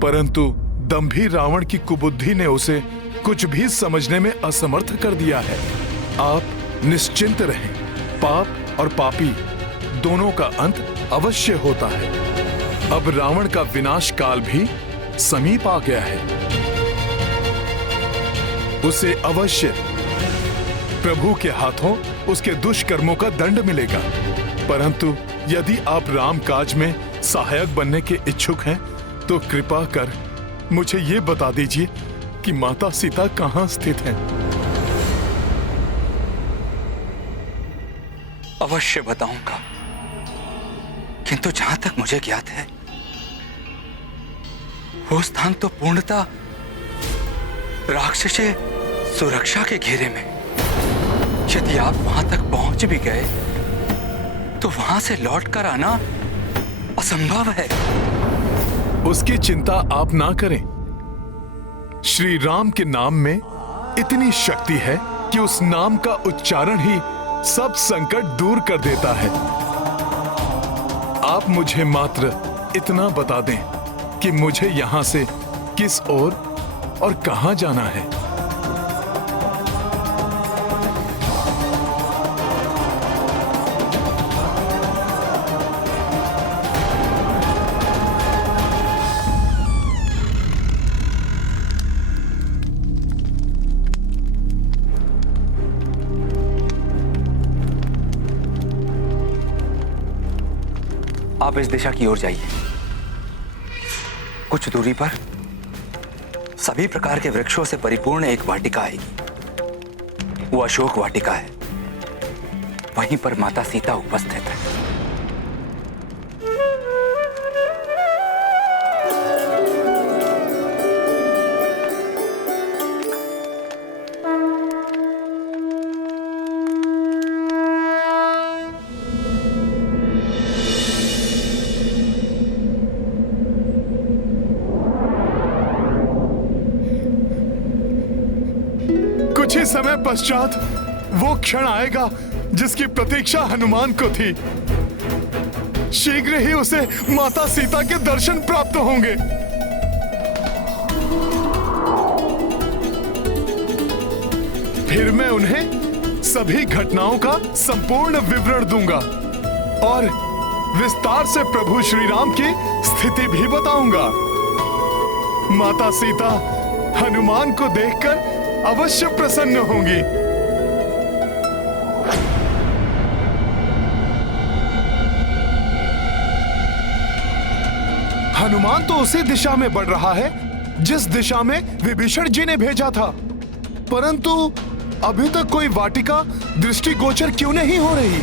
परंतु दंभी रावण की कुबुद्धि ने उसे कुछ भी समझने में असमर्थ कर दिया है। आप निश्चिंत रहें, पाप और पापी दोनों का अंत अवश्य होता है। अब रावण का विनाश काल भी समीप आ गया है। उसे अवश्य प्रभु के हाथों उसके दुष्कर्मों का दंड मिलेगा। परंतु यदि आप राम काज में सहायक बनने के इच्छुक हैं, तो कृपा कर मुझे ये बता दीजिए कि माता सीता कहाँ स्थित हैं? अवश्य बताऊंगा, किंतु जहां तक मुझे ज्ञात है वो स्थान तो पूर्णतः राक्षसी सुरक्षा के घेरे में। यदि आप वहां तक पहुंच भी गए तो वहां से लौटकर आना असंभव है। उसकी चिंता आप ना करें। श्री राम के नाम में इतनी शक्ति है कि उस नाम का उच्चारण ही सब संकट दूर कर देता है। आप मुझे मात्र इतना बता दें कि मुझे यहां से किस ओर और कहां जाना है। आप इस दिशा की ओर जाइए। कुछ दूरी पर सभी प्रकार के वृक्षों से परिपूर्ण एक वाटिका आएगी। वो अशोक वाटिका है। वहीं पर माता सीता उपस्थित है। कुछ ही समय पश्चात वो क्षण आएगा जिसकी प्रतीक्षा हनुमान को थी। शीघ्र ही उसे माता सीता के दर्शन प्राप्त होंगे। फिर मैं उन्हें सभी घटनाओं का संपूर्ण विवरण दूंगा और विस्तार से प्रभु श्री राम की स्थिति भी बताऊंगा। माता सीता हनुमान को देखकर अवश्य प्रसन्न होंगी। हनुमान तो उसी दिशा में बढ़ रहा है जिस दिशा में विभीषण जी ने भेजा था, परंतु अभी तक कोई वाटिका दृष्टिगोचर क्यों नहीं हो रही?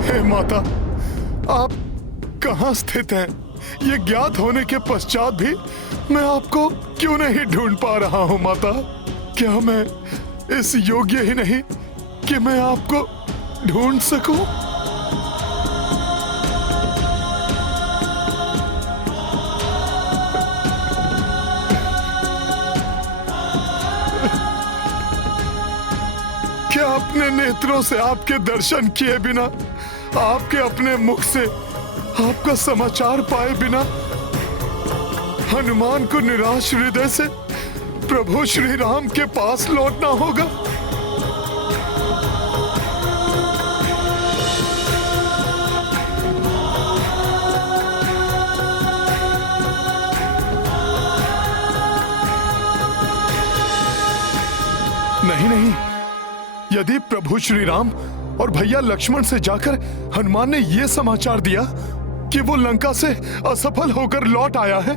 हे माता, आप कहाँ स्थित हैं? ये ज्ञात होने के पश्चात भी मैं आपको क्यों नहीं ढूंढ पा रहा हूँ माता? क्या मैं इस योग्य ही नहीं कि मैं आपको ढूंढ सकूं? क्या अपने नेत्रों से आपके दर्शन किए बिना, आपके अपने मुख से आपका समाचार पाए बिना हनुमान को निराश हृदय से प्रभु श्री राम के पास लौटना होगा? नहीं नहीं, यदि प्रभु श्री राम और भैया लक्ष्मण से जाकर हनुमान ने यह समाचार दिया कि वो लंका से असफल होकर लौट आया है,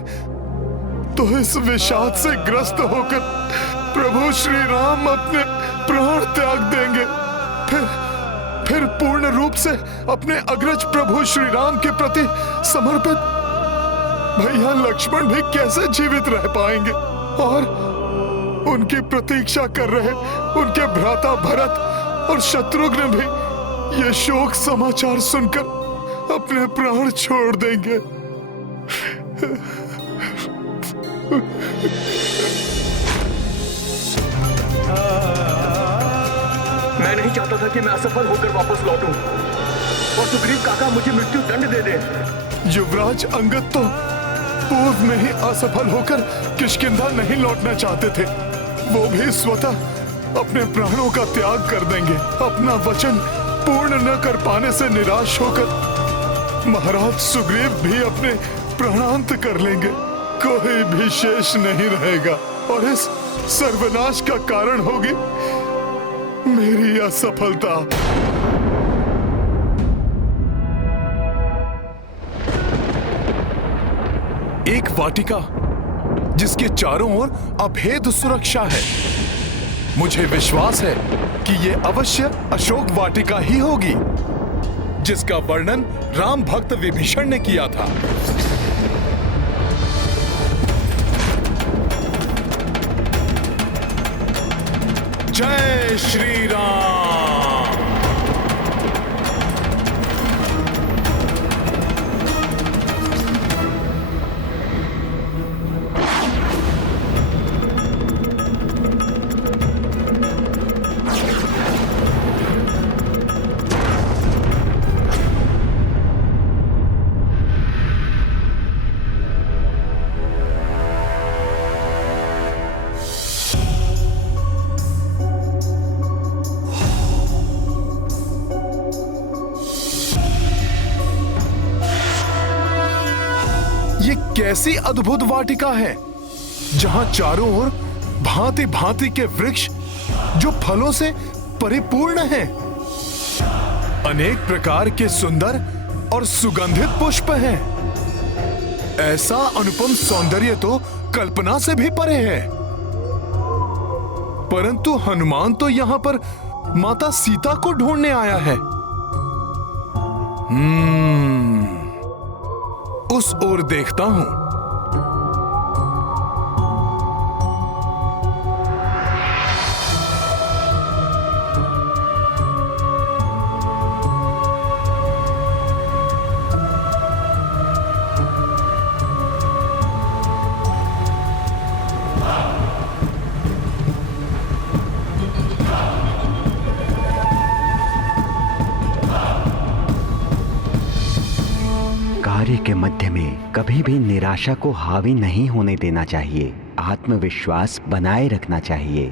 तो इस विषाद से ग्रस्त होकर प्रभु श्री राम अपने प्राण त्याग देंगे, फिर पूर्ण रूप से अपने अग्रज प्रभु श्री राम के प्रति समर्पित भैया लक्ष्मण भी कैसे जीवित रह पाएंगे? और उनकी प्रतीक्षा कर रहे उनके भ्राता भरत और शत्रुघ्न भी ये शोक समाचार सुनकर अपने प्राण छोड़ देंगे। मैं नहीं चाहता था कि मैं असफल होकर वापस लौटूं और सुग्रीव काका मुझे मृत्यु दंड दे दे। युवराज अंगद तो पूर्व में ही असफल होकर किष्किंधा नहीं लौटना चाहते थे। वो भी स्वतः अपने प्राणों का त्याग कर देंगे। अपना वचन पूर्ण न कर पाने से निराश होकर महाराज सुग्रीव भी अपने प्राणांत कर लेंगे। कोई भी शेष नहीं रहेगा और इस सर्वनाश का कारण होगी मेरी असफलता। एक वाटिका जिसके चारों ओर अभेद सुरक्षा है। मुझे विश्वास है कि यह अवश्य अशोक वाटिका ही होगी जिसका वर्णन राम भक्त विभीषण ने किया था। जय श्री राम। ये कैसी अद्भुत वाटिका है जहां चारों ओर भांति भांति के वृक्ष जो फलों से परिपूर्ण हैं। अनेक प्रकार के सुंदर और सुगंधित पुष्प हैं। ऐसा अनुपम सौंदर्य तो कल्पना से भी परे है। परंतु हनुमान तो यहां पर माता सीता को ढूंढने आया है। उस ओर देखता हूं। कार्य के मध्य में कभी भी निराशा को हावी नहीं होने देना चाहिए। आत्मविश्वास बनाए रखना चाहिए।